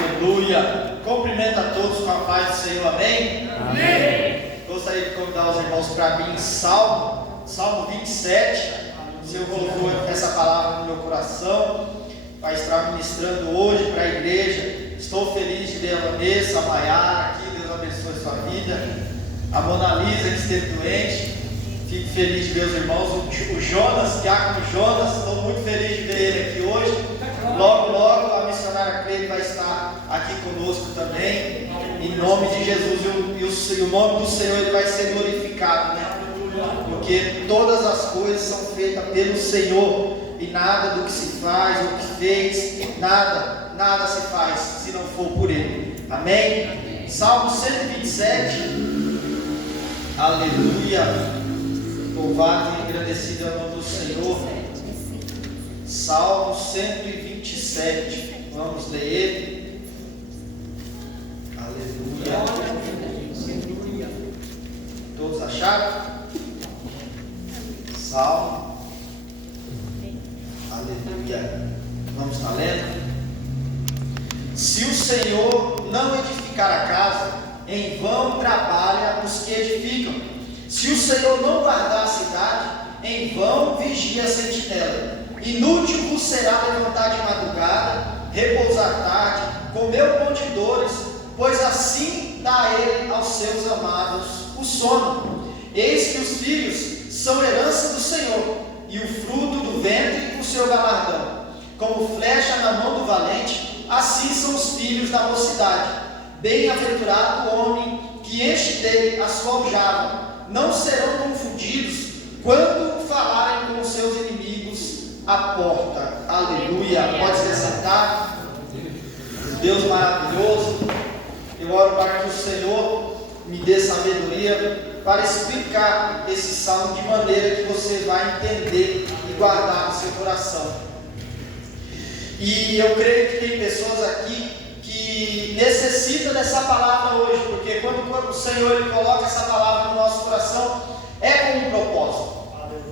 Aleluia. Cumprimento a todos com a paz do Senhor. Amém? Amém. Gostaria de convidar os irmãos para mim em Salmo 27. O Senhor colocou essa palavra no meu coração para estar ministrando hoje para a igreja. Estou feliz de ver a Vanessa, a Maiara aqui. Deus abençoe a sua vida. A Mona Lisa, que esteve doente. Fico feliz de ver os irmãos. O Jonas, Diácono Jonas, estou muito feliz de ver ele aqui hoje. Logo, logo a missionária Cleide vai estar aqui conosco também. Em nome de Jesus. E o nome do Senhor ele vai ser glorificado, né? Porque todas as coisas são feitas pelo Senhor. E nada do que se faz, ou que fez, nada se faz se não for por Ele. Amém? Salmo 127. Aleluia. Louvado e agradecido é o nome do Senhor. Salmo 127. Vamos ler ele. Aleluia. Todos acharam? Salmo. Aleluia. Vamos estar lendo. Se o Senhor não edificar a casa, em vão trabalha os que edificam. Se o Senhor não guardar a cidade, em vão vigia a sentinela. Inútil vos será levantar de madrugada, repousar tarde, comer pão de dores, pois assim dá ele aos seus amados o sono. Eis que os filhos são herança do Senhor, e o fruto do ventre o seu galardão. Como flecha na mão do valente, assim são os filhos da mocidade. Bem-aventurado o homem que enche dele a sua aljava. Não serão confundidos quando falarem com os seus inimigos à porta. Aleluia. Pode se sentar. Deus maravilhoso, eu oro para que o Senhor me dê sabedoria para explicar esse salmo de maneira que você vai entender e guardar no seu coração. E eu creio que tem pessoas aqui que necessitam dessa palavra hoje, porque quando o Senhor ele coloca essa palavra no nosso coração, é com um propósito.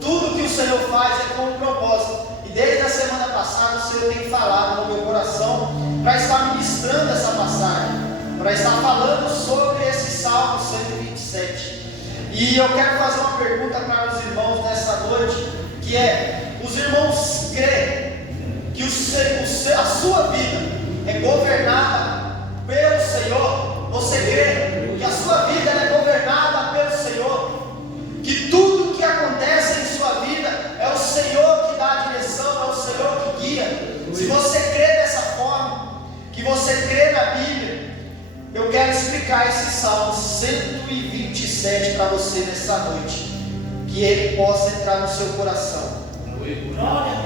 Tudo que o Senhor faz é com um propósito. E desde a semana passada o Senhor tem falado no meu coração para estar ministrando essa passagem, para estar falando sobre esse Salmo 127. E eu quero fazer uma pergunta para os irmãos nessa noite, que é: os irmãos creem que a sua vida é governada pelo Senhor? Você crê que a sua vida é governada pelo Senhor? Que tudo que acontece em sua vida é o Senhor que dá a direção, é o Senhor que guia? Se você crê dessa forma, que você crê na Bíblia, eu quero explicar esse Salmo 127 para você nessa noite, que ele possa entrar no seu coração.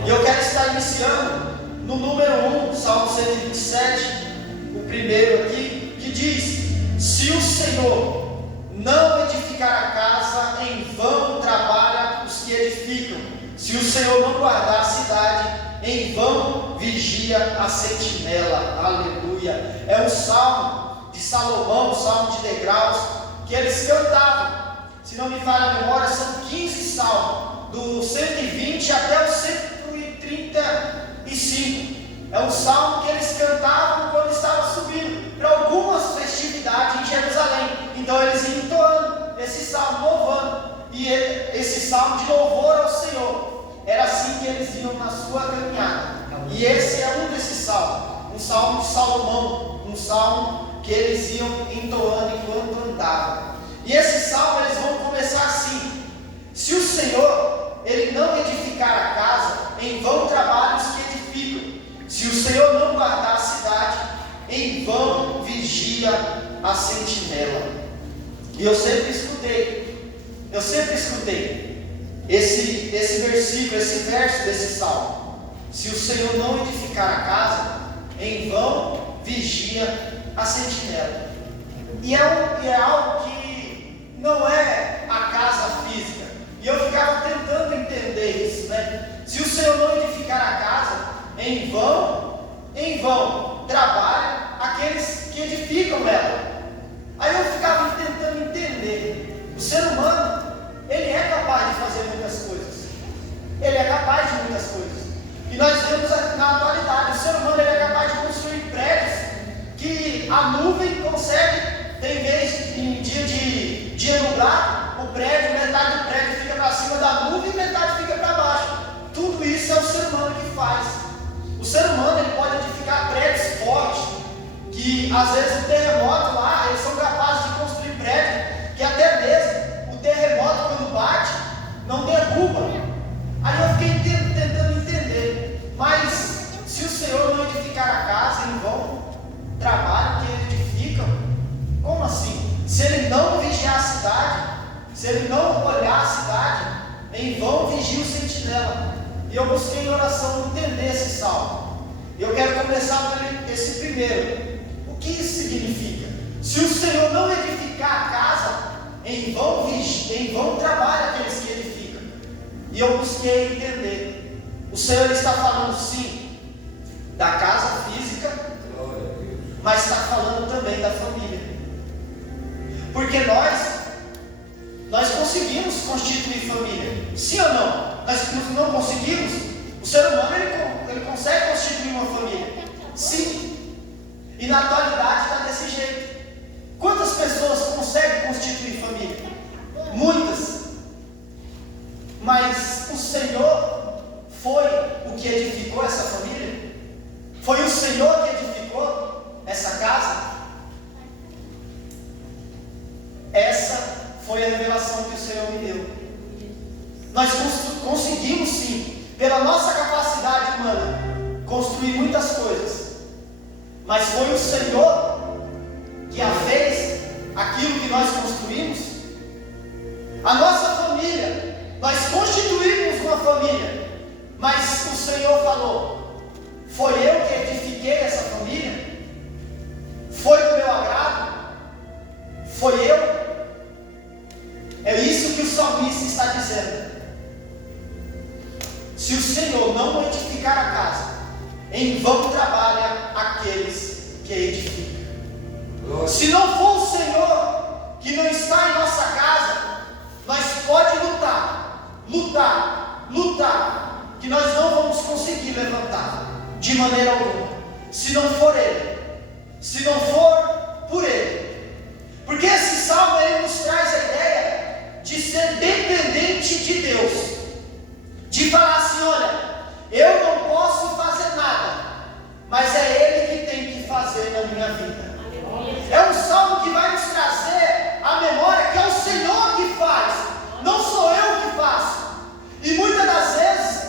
E eu quero estar iniciando no número 1, Salmo 127, o primeiro aqui, que diz: se o Senhor não edificar a casa, em vão trabalha os que edificam. Se o Senhor não guardar a cidade, em vão vigia a sentinela. Aleluia. É um salmo de Salomão, um salmo de degraus, que eles cantavam. Se não me falha a memória, são 15 salmos, do 120 até o 135. É um salmo que eles cantavam quando estavam subindo para algumas festividades em Jerusalém. Então eles iam entoando esse salmo, louvando. E esse salmo de louvor ao Senhor, era assim que eles iam na sua caminhada. E esse é um desses salmos, um salmo de Salomão, um salmo que eles iam entoando enquanto andavam. E esse salmo eles vão começar assim: se o Senhor ele não edificar a casa, em vão trabalham os que edificam. Se o Senhor não guardar a cidade, em vão vigia a sentinela. E eu sempre escutei esse versículo, esse verso desse salmo: se o Senhor não edificar a casa, em vão vigia a sentinela. E é algo que não é a casa física. E eu ficava tentando entender isso, né? Se o Senhor não edificar a casa, em vão trabalham aqueles que edificam ela. Aí eu ficava tentando entender. O ser humano, ele é capaz de fazer muitas coisas. Ele é capaz de muitas coisas. E nós vemos na atualidade, o ser humano ele é capaz de construir prédios a nuvem consegue, tem vez em dia nublado, o prédio, metade do prédio fica para cima da nuvem e metade fica para baixo. Tudo isso é o ser humano que faz. O ser humano ele pode edificar prédios fortes, que às vezes o terremoto lá, eles são capazes de construir prédio, que até mesmo o terremoto quando bate, não derruba. Aí eu fiquei tentando entender, mas se o Senhor não edificar a casa, em vão trabalho que eles edificam, como assim? Se ele não vigiar a cidade, se ele não olhar a cidade, em vão vigia o sentinela. E eu busquei em oração entender esse salmo. Eu quero começar por esse primeiro. O que isso significa? Se o Senhor não edificar a casa, em vão trabalha aqueles que edificam. E eu busquei entender. O Senhor está falando sim da casa física, mas está falando também da família. Porque nós conseguimos constituir família, sim ou não? Nós não conseguimos. O ser humano ele consegue constituir uma família, sim. E na atualidade está desse jeito. Quantas pessoas conseguem constituir família? Muitas. Mas o Senhor foi o que edificou essa família? Foi o Senhor que edificou essa casa? Essa foi a revelação que o Senhor me deu. Nós conseguimos sim, pela nossa capacidade humana, construir muitas coisas, mas foi o Senhor que a fez aquilo que nós construímos. A nossa família, nós constituímos uma família, mas o Senhor falou: foi eu que edifiquei essa família? Foi do meu agrado? Foi eu? É isso que o salmista está dizendo. Se o Senhor não edificar a casa, em vão trabalha aqueles que edificam. Se não for o Senhor que não está em nossa casa, nós pode lutar, que nós não vamos conseguir levantar de maneira alguma, se não for Ele, se não for por Ele. Porque esse salmo ele nos traz a ideia de ser dependente de Deus, de falar assim: olha, eu não posso fazer nada, mas é Ele que tem que fazer na minha vida. É um salmo que vai nos trazer a memória que é o Senhor que faz, não sou eu que faço. E muitas das vezes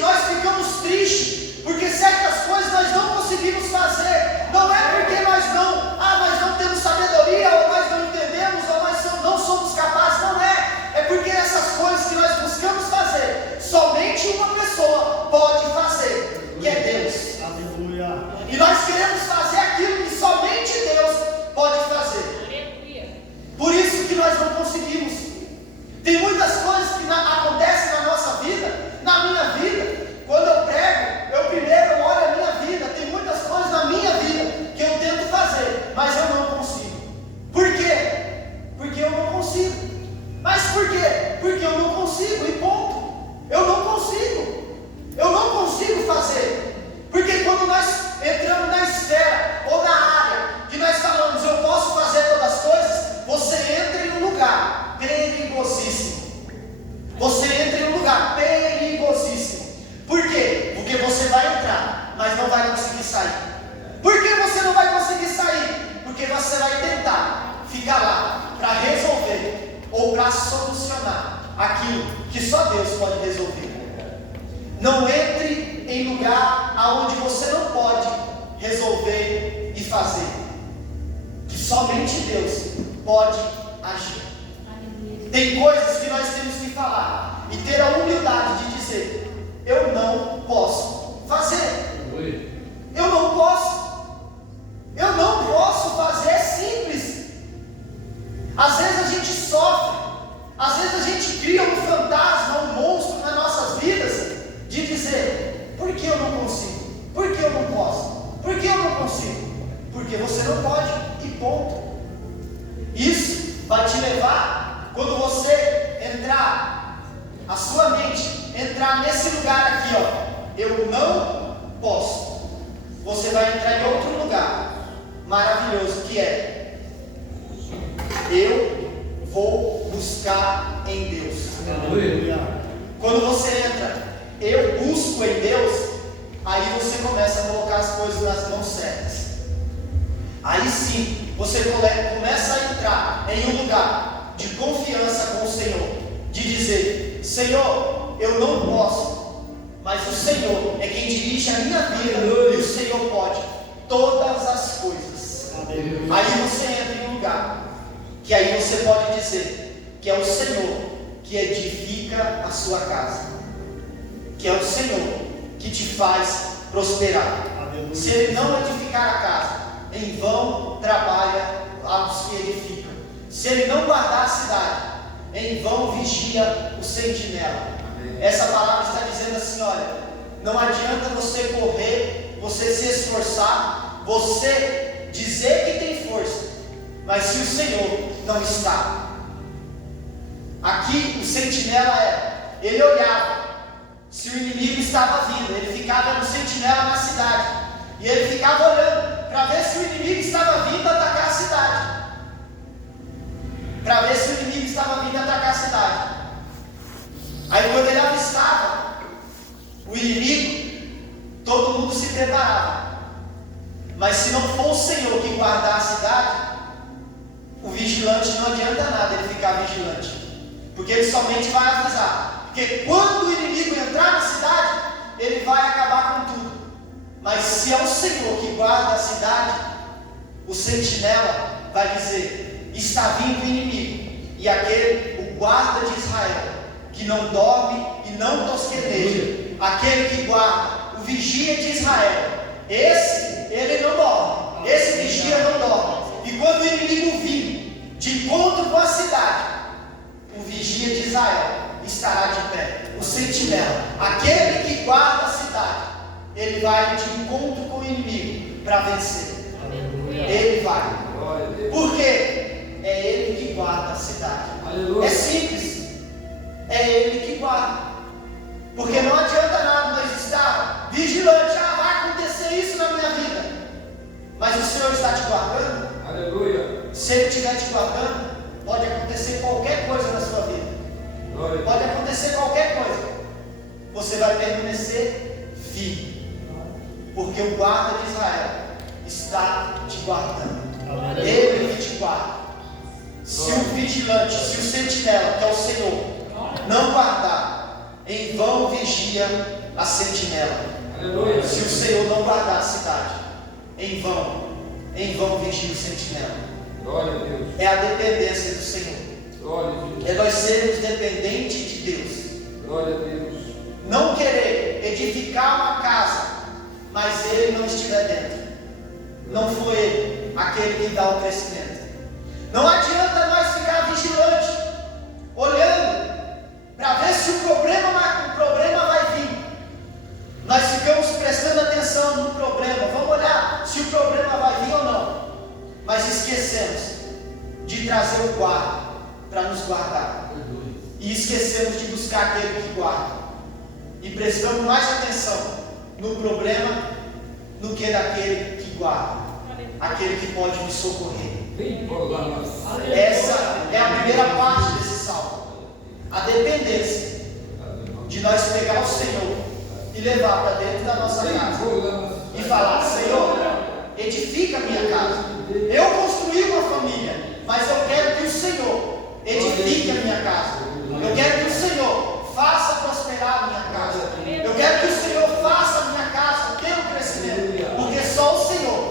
nós ficamos tristes porque certas coisas nós não conseguimos fazer. Não é porque nós não temos sabedoria, ou nós não entendemos, ou nós não somos capazes. Não é. É porque essas coisas que nós buscamos fazer, somente uma pessoa pode fazer, que é Deus. Aleluia. E nós queremos fazer aquilo que somente Deus pode fazer. Por isso que nós não conseguimos. Tem muitas coisas que acontecem na nossa vida, na minha vida. Quando eu prego, eu primeiro olho a minha vida. Tem muitas coisas na minha vida que eu tento fazer, mas eu não consigo. Por quê? Porque eu não consigo. Mas por quê? Porque eu não consigo, e ponto. Eu não consigo fazer. Porque quando nós entramos na esfera ou na área que nós falamos, eu posso fazer todas as coisas, você entra em um lugar perigosíssimo. Você entra em um lugar perigosíssimo. Por quê? Porque você vai entrar, mas não vai conseguir sair. Por que você não vai conseguir sair? Porque você vai tentar ficar lá para resolver ou para solucionar aquilo que só Deus pode resolver. Não entre em lugar aonde você não pode resolver e fazer, que somente Deus pode agir. Tem coisas que nós temos que falar e ter a humildade de dizer: eu não posso fazer. Eu não posso fazer. É simples. Às vezes a gente sofre, às vezes a gente cria um fantasma, um monstro nas nossas vidas, de dizer: por que eu não consigo? Por que eu não posso? Por que eu não consigo? Porque você não pode, e ponto. Isso vai te levar, quando você entrar, a sua mente entrar nesse lugar aqui, ó, eu não posso. Você vai entrar em outro lugar, maravilhoso que é: eu vou buscar em Deus. Quando você entra, eu busco em Deus, aí você começa a colocar as coisas nas mãos certas. Aí sim, você começa a entrar em um lugar de confiança com o Senhor, de dizer: Senhor, eu não posso, mas o Senhor é quem dirige a minha vida, e o Senhor pode todas as coisas. Aí você entra em um lugar que aí você pode dizer que é o Senhor que edifica a sua casa, que é o Senhor que te faz prosperar. Se Ele não edificar a casa, em vão trabalha os que edificam. Se Ele não guardar a cidade, em vão vigia o sentinela. Essa palavra está dizendo assim: olha, não adianta você correr, você se esforçar, você dizer que tem força, mas se o Senhor não está. Aqui o sentinela ele olhava se o inimigo estava vindo, ele ficava no sentinela na cidade, e ele ficava olhando para ver se o inimigo estava vindo atacar a cidade. Para ver se o inimigo estava vindo atacar a cidade. Aí quando ele avistava o inimigo, todo mundo se preparava. Mas se não for o Senhor que guardar a cidade, o vigilante não adianta nada ele ficar vigilante, porque ele somente vai avisar. Porque quando o inimigo entrar na cidade, ele vai acabar com tudo. Mas se é o Senhor que guarda a cidade, o sentinela vai dizer: está vindo o inimigo. E aquele, o guarda de Israel, que não dorme e não tosqueneja, aquele que guarda, o vigia de Israel, esse, ele não dorme, esse vigia não dorme. E quando o inimigo vir de encontro com a cidade, o vigia de Israel estará de pé. O sentinela, aquele que guarda a cidade, ele vai de encontro com o inimigo para vencer. Ele vai. Por quê? É ele que guarda a cidade. É simples. É ele que guarda. Porque não adianta nada nós estar vigilante. Vai acontecer isso na minha vida. Mas o Senhor está te guardando. Aleluia. Se Ele estiver te guardando, pode acontecer qualquer coisa na sua vida. Pode acontecer qualquer coisa. Você vai permanecer firme. Porque o guarda de Israel está te guardando. Ele que te guarda. Se o vigilante, se o sentinela, que é o Senhor, não guardar, em vão vigia a sentinela. Se o Senhor não guardar a cidade, em vão vigia o sentinela. É a dependência do Senhor. É nós sermos dependentes de Deus. Não querer edificar uma casa, mas Ele não estiver dentro. Não foi Ele aquele que dá o crescimento. Não adianta nós ficar vigilante, olhando para ver se o problema vai vir. Nós ficamos prestando atenção no problema. Vamos olhar se o problema vai vir ou não. Mas esquecemos de trazer o guarda para nos guardar. E esquecemos de buscar aquele que guarda. E prestamos mais atenção no problema do que daquele que guarda, aquele que pode nos socorrer. Essa é a primeira parte desse salmo. A dependência de nós pegar o Senhor e levar para dentro da nossa casa e falar: Senhor, edifica a minha casa. Eu construí uma família, mas eu quero que o Senhor edifique a minha casa. Eu quero que o Senhor faça prosperar a minha casa. Eu quero que o Senhor faça a minha casa ter um crescimento, porque só o Senhor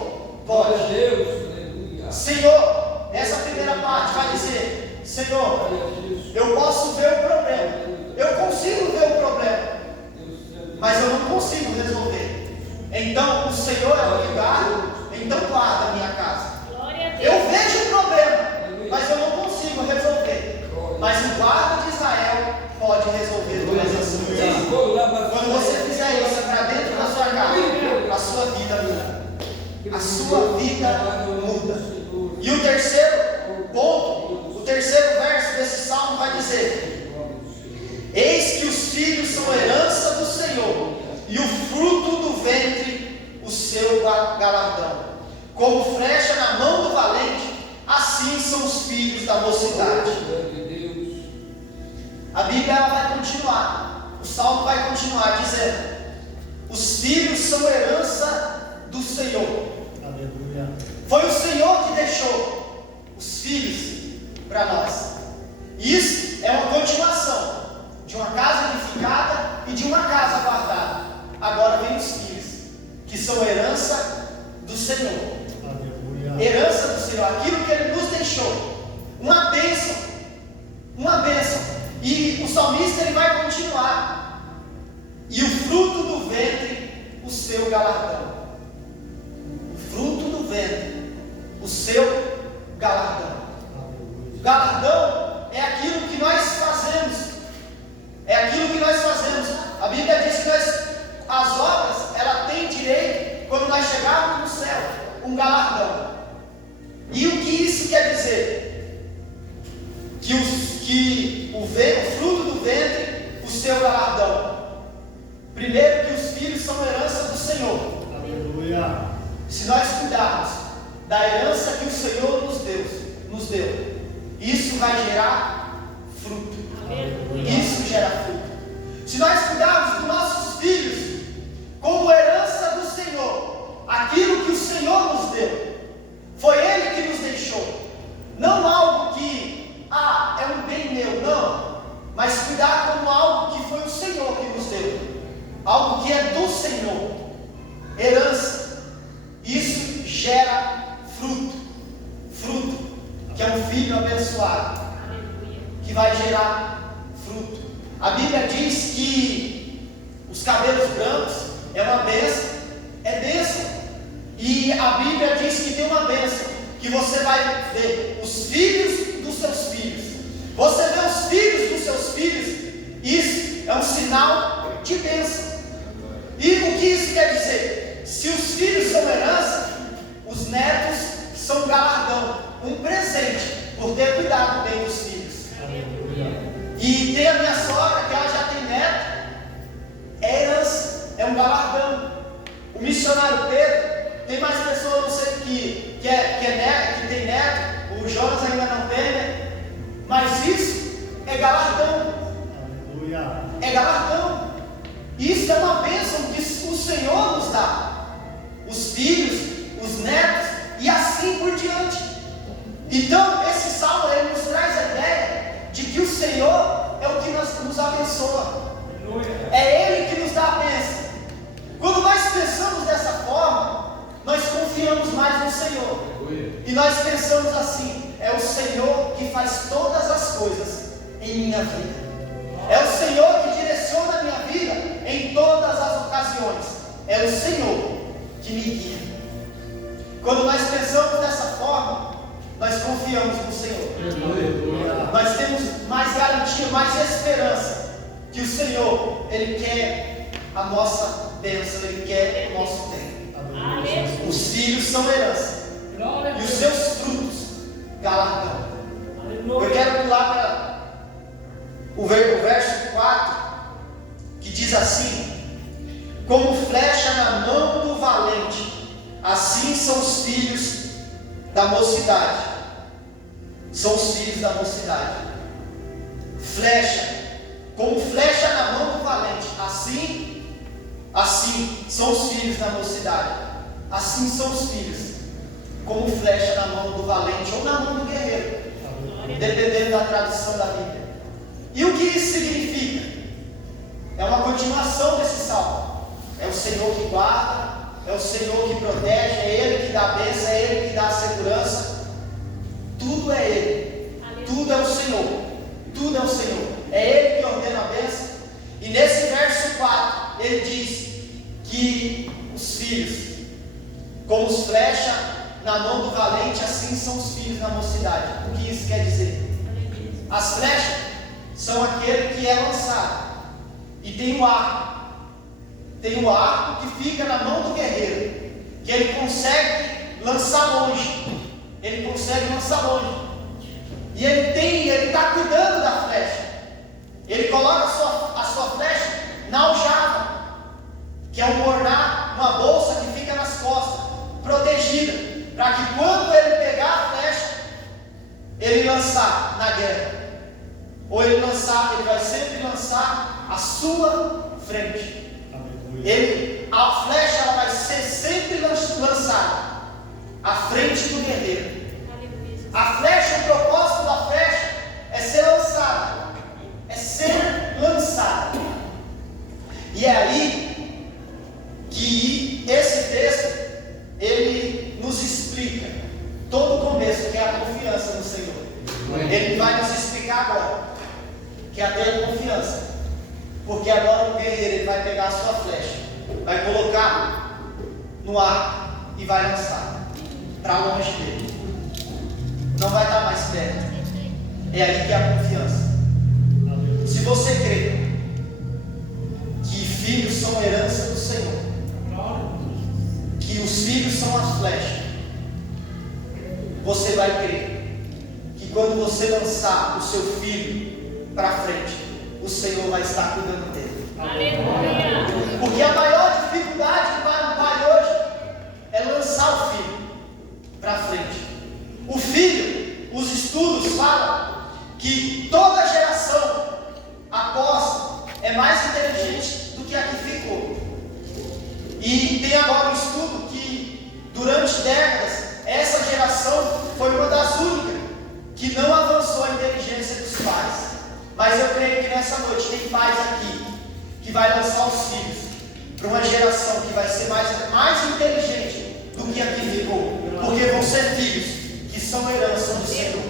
pode. Senhor, essa primeira parte vai dizer: Senhor, eu posso ver o problema, eu consigo ver o problema, mas eu não consigo resolver. Então o Senhor é o que guarda, então guarda a minha casa. Eu vejo o problema, mas eu não consigo resolver. Mas o guarda de Israel pode resolver todas as coisas. Quando você fizer isso para dentro da sua casa, a sua vida muda. A sua vida muda. E o terceiro ponto, o terceiro verso desse salmo vai dizer: eis que os filhos são herança do Senhor, e o fruto do ventre o seu galardão. como flecha na mão do valente, assim são os filhos da mocidade. A Bíblia vai continuar, o Salmo vai continuar dizendo: os filhos são herança do Senhor. Aleluia. Foi o Senhor que deixou os filhos para nós. Isso é uma continuação de uma casa edificada e de uma casa guardada. Agora vem os filhos, que são herança do Senhor. Aleluia. Herança do Senhor, aquilo que Ele nos deixou, uma bênção, uma bênção. E o salmista ele vai continuar: e o fruto do ventre, o seu galardão. O fruto do ventre, o seu galardão. Galardão é aquilo que nós fazemos. É aquilo que nós fazemos. A Bíblia diz que as obras, ela tem direito, quando nós chegarmos no céu, um galardão. E o que isso quer dizer? Que o fruto do ventre, o seu galardão. Primeiro, que os filhos são herança do Senhor. Aleluia. Se nós cuidarmos da herança que o Senhor nos deu, isso vai gerar fruto. Aleluia. Isso gera fruto. Se nós cuidarmos dos nossos filhos como herança do Senhor, aquilo que o Senhor nos deu, foi Ele que nos deixou, não algo que é um bem meu, não, mas cuidar como algo que foi o Senhor que nos deu, algo que é do Senhor, herança. Isso gera fruto, que é um filho abençoado, que vai gerar fruto. A Bíblia diz que os cabelos brancos é uma bênção, é bênção. E a Bíblia diz que tem uma bênção, que você vai ver os filhos dos seus filhos. Você vê os filhos dos seus filhos, isso é um sinal de bênção. E o que isso quer dizer? Se os filhos são herança, os netos são galardão, um presente por ter cuidado bem dos filhos. E tem a minha sogra, que ela já tem neto, é herança, é um galardão. O missionário Pedro, tem mais pessoas, não sei, que neto, que tem neto, o Jonas ainda não tem, né? Mas isso é galardão. Aleluia. É galardão. Isso é uma bênção que o Senhor nos dá. Os filhos, os netos e assim por diante. Então, esse salmo ele nos traz a ideia de que o Senhor é o que nos abençoa. É Ele que nos dá a bênção. Quando nós pensamos dessa forma, nós confiamos mais no Senhor. E nós pensamos assim: é o Senhor que faz todas as coisas em minha vida. É o Senhor que direciona a minha vida em todas as ocasiões. É o Senhor que me guia. Quando nós pensamos dessa forma, nós confiamos no Senhor. Nós temos mais garantia, mais esperança que o Senhor, Ele quer a nossa bênção, Ele quer o nosso bem. Os filhos são herança e os seus frutos galardão. Eu quero pular para o verso 4, que diz assim: como flecha na mão do valente, assim são os filhos da mocidade. São os filhos da mocidade. Flecha, como flecha na mão do valente, assim são os filhos da mocidade. Assim são os filhos, como flecha na mão do valente ou na mão do guerreiro, dependendo da tradução da Bíblia. E o que isso significa? É uma continuação desse salmo. É o Senhor que guarda, é o Senhor que protege, é Ele que dá a bênção, é Ele que dá a segurança. Tudo é Ele, tudo é o Senhor, tudo é o Senhor. É Ele que ordena a bênção. E nesse verso 4, ele diz que os filhos, como os flechas na mão do valente, assim são os filhos da mocidade. O que isso quer dizer? As flechas são aquele que é lançado, e tem o arco. Tem o arco que fica na mão do guerreiro, que ele consegue lançar longe. Ele consegue lançar longe. E ele está cuidando da flecha. Ele coloca a sua flecha na aljava, que é um ornar, uma bolsa que fica nas costas, protegida. para que quando ele pegar a flecha, ele lançar na guerra, ou ele vai sempre lançar à sua frente. A flecha ela vai ser sempre lançada à frente do guerreiro. A flecha, o propósito da flecha é ser lançada. É ser lançada. E é aí que esse texto ele nos explica todo o começo, que é a confiança no Senhor. Ele vai nos explicar agora que é ter confiança, porque agora o guerreiro ele vai pegar a sua flecha, vai colocar no ar e vai lançar para longe dele. Não vai estar mais perto. É aí que é a confiança. Se você crê que filhos são herança do Senhor, que os filhos são as flechas, você vai crer que quando você lançar o seu filho para frente, o Senhor vai estar cuidando dele. Aleluia. Porque a maior dificuldade para um pai hoje é lançar o filho para frente. O filho, os estudos falam que toda geração após é mais inteligente do que a que ficou. E tem agora um estudo que durante décadas essa geração foi uma das únicas que não avançou a inteligência dos pais. Mas eu creio que nessa noite tem pais aqui que vai lançar os filhos para uma geração que vai ser mais inteligente do que a que ficou. Porque vão ser filhos que são herança do Senhor.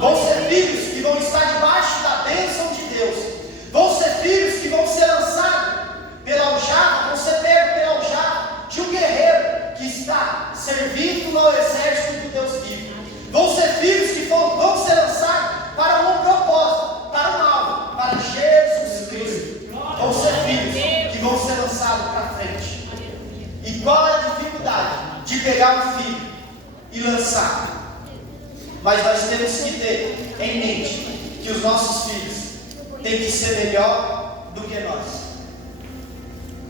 Vão ser filhos que vão estar debaixo da bênção de Deus. Vão ser filhos que vão ser lançados pela aljava, vão ser pegos pela aljava de um guerreiro que está servindo ao exército do Deus vivo. Vão ser filhos que vão ser lançados para um propósito, para um alvo, para Jesus Cristo. Vão ser filhos que vão ser lançados para frente. E qual é a dificuldade de pegar um filho e lançar? Mas nós temos que ter em mente que os nossos filhos têm que ser melhor do que nós.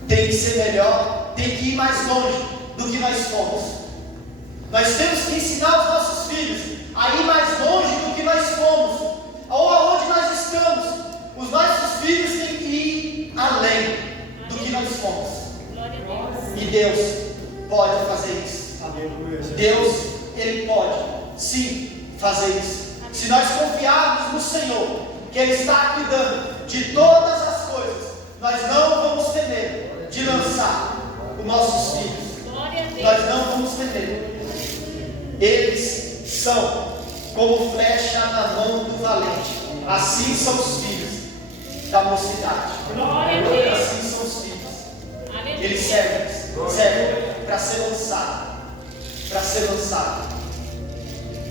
Tem que ser melhor, tem que ir mais longe do que nós fomos. Nós temos que ensinar os nossos filhos a ir mais longe do que nós fomos, ou aonde nós estamos. Os nossos filhos têm que ir além do que nós fomos. E Deus pode fazer isso. Deus, Ele pode sim fazer isso. Se nós confiarmos no Senhor, que Ele está cuidando de todas as coisas, nós não vamos ter medo de lançar os nossos filhos. Nós não vamos ter medo. Eles são como flecha na mão do valente. Assim são os filhos da mocidade. Assim são os filhos. Eles servem para ser lançado. Para ser lançado.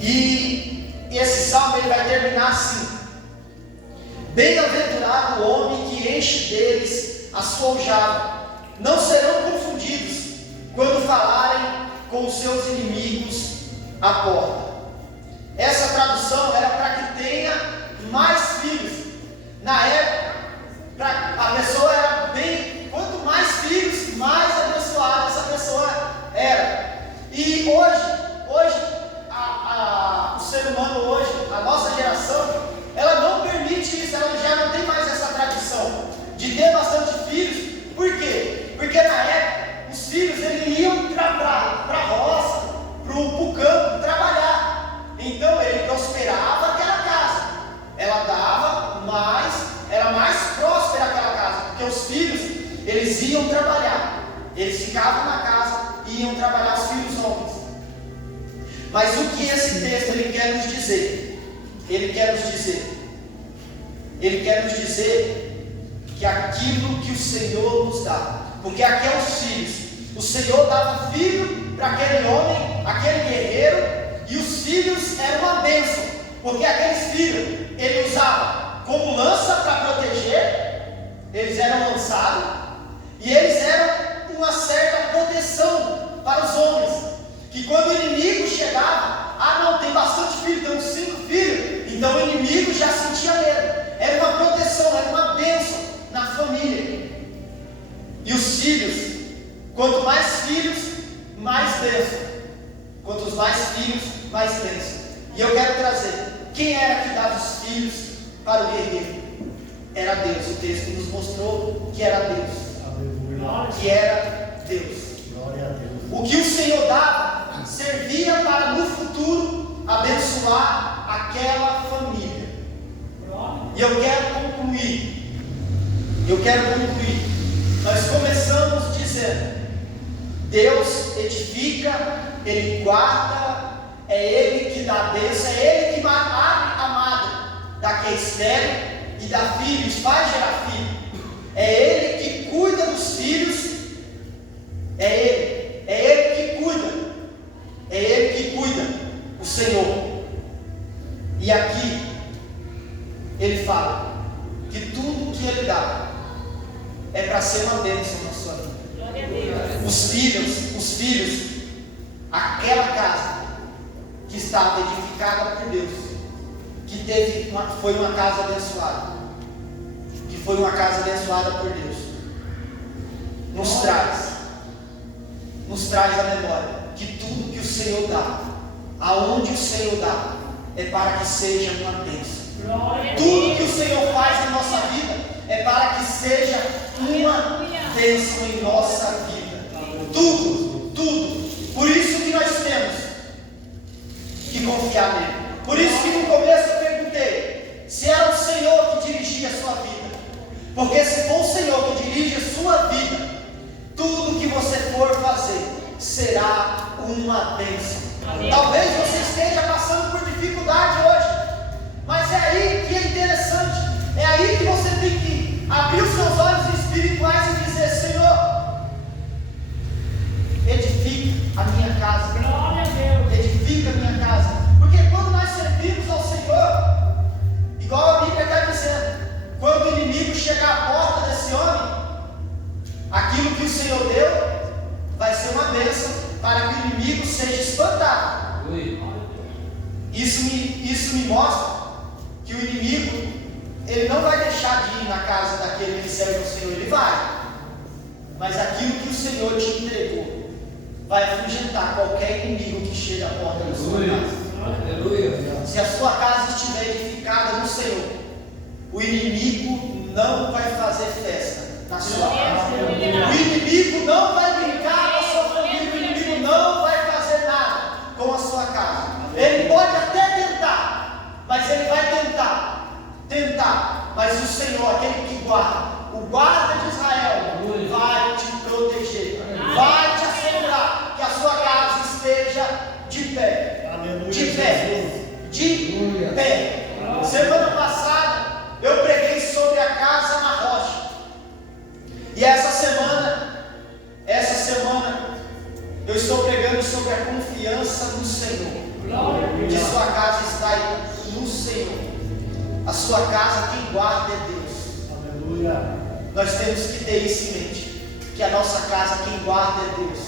E esse salmo ele vai terminar assim: bem-aventurado o homem que enche deles a sua aljava. Não serão confundidos quando falarem com os seus inimigos à porta. Essa tradução era para que tenha mais filhos. Na época, a pessoa era bem, quanto mais filhos, mais abençoada essa pessoa era. E hoje o ser humano hoje, a nossa geração, ela não permite isso, ela já não tem mais essa tradição de ter bastante filhos. Por quê? Porque na época os filhos eles iam para a roça, para o campo trabalhar. Então ele prosperava aquela casa. Ela dava mais, era mais próspera aquela casa, porque os filhos eles iam trabalhar. Eles ficavam na casa e iam trabalhar, os filhos homens. Mas o que esse texto ele quer nos dizer? Ele quer nos dizer que aquilo que o Senhor nos dá, porque aqui é os filhos. O Senhor dava filho para aquele homem, aquele guerreiro, e os filhos eram uma bênção, porque aqueles filhos ele usava como lança para proteger, eles eram lançados, e eles eram uma certa proteção para os homens, que quando o inimigo chegava, não, tem bastante filho, tem uns 5 filhos, então o inimigo já sentia medo. Era uma proteção, era uma bênção na família. E os filhos, quanto mais filhos, mais bênção. Quantos mais filhos, mais bênção. E eu quero trazer, quem era que dava os filhos para o guerreiro? Era Deus. O texto nos mostrou que era Deus. Que era Deus. O que o Senhor dava servia para no futuro abençoar aquela família. E eu quero concluir. Nós começamos dizendo: Deus edifica, Ele guarda, é Ele que dá a bênção, é Ele que abre a madre da que é estéril e dá filhos, faz gerar filho. É Ele que cuida dos filhos, é Ele que cuida, o Senhor. E aqui Ele fala que tudo que Ele dá é para ser uma bênção na sua vida. Os filhos, aquela casa que estava edificada por Deus, que foi uma casa abençoada, por Deus, nos traz a memória que tudo que o Senhor dá, aonde o Senhor dá, é para que seja uma bênção. Tudo que o Senhor faz na nossa vida é para que seja uma bênção em nossa vida. Tudo. Por isso que nós temos que confiar nele. Por isso que no começo eu perguntei se era o Senhor que dirigia a sua vida. Porque se for o Senhor que dirige a sua vida, tudo que você for fazer será uma bênção. Talvez você esteja passando por dificuldade hoje, mas é aí que é interessante. É aí que você tem que abrir os seus olhos espirituais e dizer: Senhor, edifica a minha casa. Glória a Deus. Edifica a minha casa. Porque quando nós servimos ao Senhor, igual a Bíblia está dizendo, quando o inimigo chegar à porta desse homem, aquilo que o Senhor deu vai ser uma bênção para que o inimigo seja espantado. Isso me mostra que o inimigo, ele não vai deixar de ir na casa daquele que serve ao Senhor. Ele vai, mas aquilo que o Senhor te entregou vai afugentar qualquer inimigo que chega à porta da sua casa. Se a sua casa estiver edificada no Senhor, o inimigo não vai fazer festa na sua casa. O inimigo não vai brincar com a sua família. O inimigo não vai fazer nada com a sua casa. Ele pode até tentar, mas ele vai tentar, mas o Senhor, aquele que guarda, o guarda de Israel, vai te proteger, vai te assegurar que a sua casa esteja de pé. De pé. Semana passada eu preguei sobre a casa na rocha. E essa semana eu estou pregando sobre a confiança no Senhor. Que sua casa está aí no Senhor. A sua casa, quem guarda é Deus. Aleluia. Nós temos que ter isso em mente, que a nossa casa, quem guarda é Deus.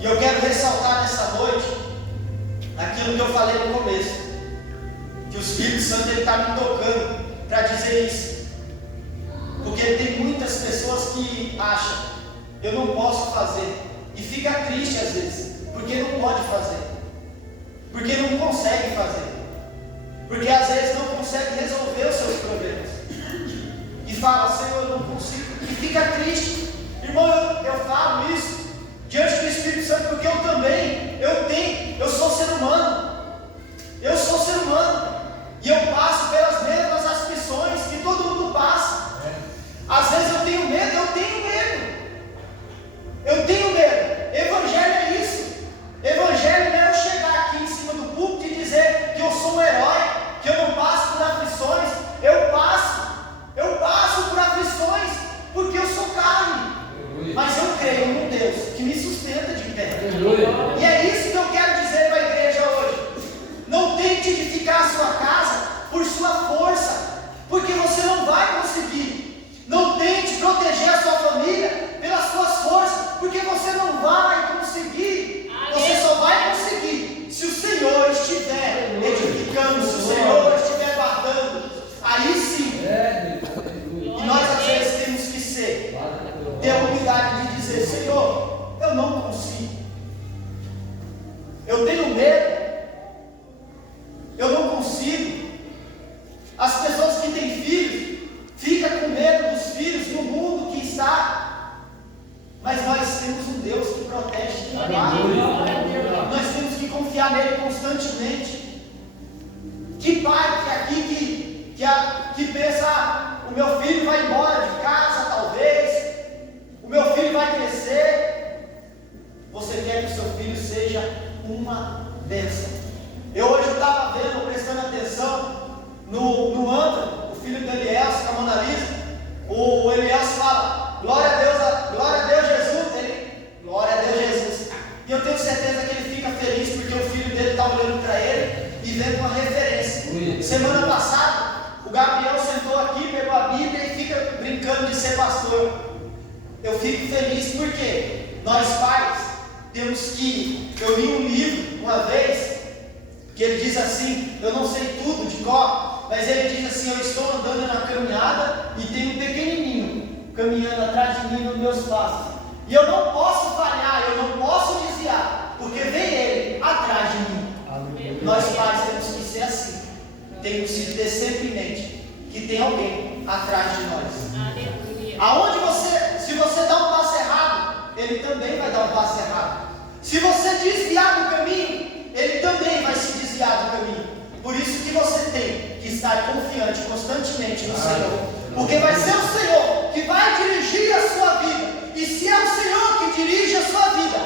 E eu quero ressaltar nessa noite aquilo que eu falei no começo, que o Espírito Santo está me tocando para dizer isso. Porque tem muitas pessoas que acham: eu não posso fazer, e fica triste às vezes, porque não pode fazer, porque não consegue fazer, porque às vezes não consegue resolver os seus problemas, e fala: Senhor, eu não consigo, e fica triste. Irmão, eu falo isso diante do Espírito Santo, porque eu sou ser humano, e eu passo pelas mesmas aflições que todo mundo passa. Às vezes eu tenho medo. Evangelho é isso. Evangelho não é eu chegar aqui em cima do púlpito e dizer que eu sou um herói, que eu não passo por aflições. Eu passo por aflições porque eu sou carne, mas eu creio num Deus que me sustenta de pé. E é isso que eu quero Eu tenho medo. Eu não consigo. As pessoas que têm filhos ficam com medo dos filhos no mundo que está. Mas nós temos um Deus que protege, que guarda. Nós temos que confiar nele constantemente. Que pai que aqui que pensa, o meu filho vai embora de casa, talvez, o meu filho vai crescer. Você quer que o seu filho seja uma bênção. Hoje eu estava vendo, prestando atenção no Antônio, o filho do Elielso, com a Mona Lisa. O Elielso fala, glória a Deus Jesus. Ele, glória a Deus Jesus. E eu tenho certeza que ele fica feliz porque o filho dele está olhando para ele e vendo uma referência. Semana passada, o Gabriel sentou aqui, pegou a Bíblia e fica brincando de ser pastor. Eu fico feliz porque nós pais temos que... Eu li um livro uma vez que ele diz assim, eu não sei tudo de cor, mas ele diz assim, eu estou andando na caminhada e tem um pequenininho caminhando atrás de mim nos meus passos. E eu não posso falhar, eu não posso desviar, porque vem ele atrás de mim. Aleluia. Nós pais temos que ser assim. Temos que ter sempre em mente que tem alguém atrás de nós. Aleluia. Aonde se você dá um passo errado, ele também vai dar um passo errado. Se você desviar do caminho, ele também vai se desviar do caminho. Por isso que você tem que estar confiante constantemente no Senhor, porque vai ser o Senhor que vai dirigir a sua vida. E se é o Senhor que dirige a sua vida,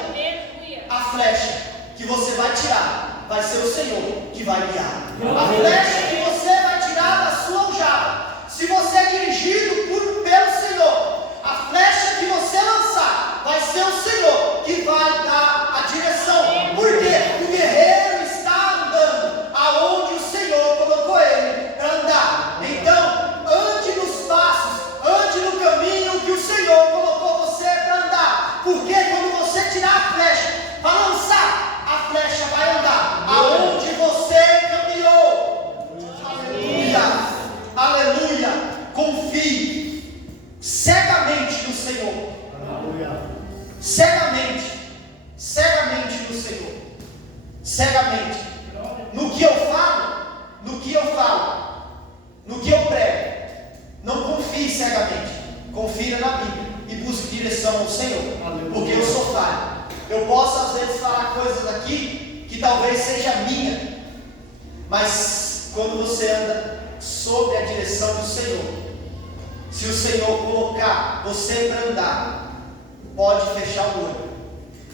a flecha que você vai tirar vai ser o Senhor que vai guiar. A flecha que você vai tirar da sua aljava, se você é dirigido pelo Senhor, a flecha que você lançar vai ser o Senhor que vai dar a direção. Porque o guerreiro está andando aonde o Senhor colocou ele para andar. Então, ande nos passos, ande no caminho que o Senhor colocou você para andar. Porque quando você tirar a flecha para lançar, a flecha vai andar aonde você caminhou. Aleluia, aleluia. Confie cegamente no Senhor. Aleluia. Cegamente no Senhor. Cegamente. No que eu falo, no que eu prego. Não confie cegamente. Confia na Bíblia e busque direção ao Senhor. Porque eu sou falho. Eu posso às vezes falar coisas aqui que talvez seja minha, mas quando você anda sob a direção do Senhor, se o Senhor colocar você para andar, pode fechar o olho.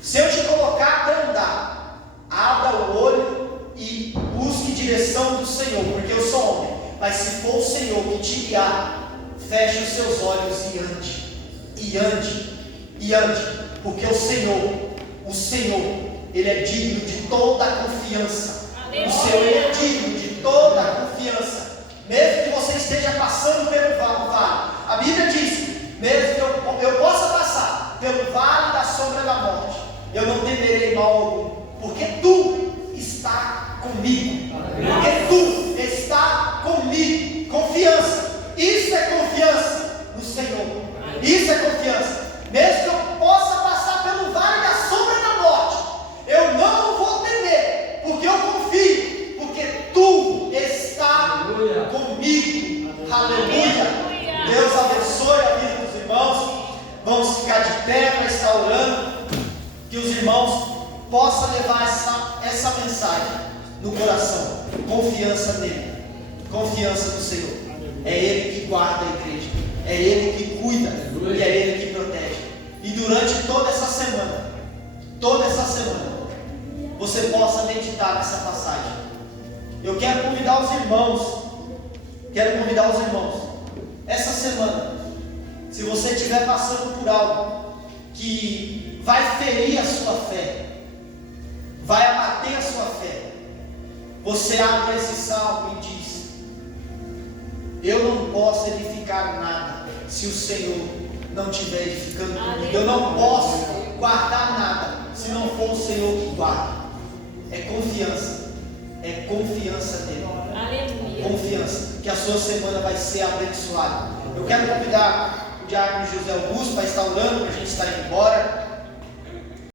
Se eu te colocar para andar, abra o olho e busque direção do Senhor, porque eu sou homem. Mas se for o Senhor que te guiar, feche os seus olhos e ande, porque o Senhor, Ele é digno de toda a confiança. O Senhor, Ele é digno de toda a confiança. Mesmo que você esteja passando pelo vale, a Bíblia diz, mesmo que eu possa passar pelo vale da sombra da morte, eu não temerei mal algum, porque Tu está comigo. Porque Tu está comigo. Confiança. Isso é confiança no Senhor. Isso é confiança. Mesmo que eu possa passar pelo vale da sombra da morte, eu não vou temer, porque eu confio, porque Tu está comigo. Aleluia. Deus abençoe a vida dos irmãos. Vamos ficar de pé para estar orando, que os irmãos possam levar essa mensagem no coração. Confiança nele, confiança no Senhor. É Ele que guarda a igreja, é Ele que cuida e é Ele que protege. E durante toda essa semana, você possa meditar nessa passagem. Eu quero convidar os irmãos, essa semana, se você estiver passando por algo que vai ferir a sua fé, vai abater a sua fé, você abre esse salmo e diz: eu não posso edificar nada se o Senhor não estiver edificando comigo. Eu não posso guardar nada se não for o Senhor que guarda. É confiança dele. Aleluia. Confiança que a sua semana vai ser abençoada. Eu quero convidar o diácono José Augusto para estar orando, para a gente estar indo embora.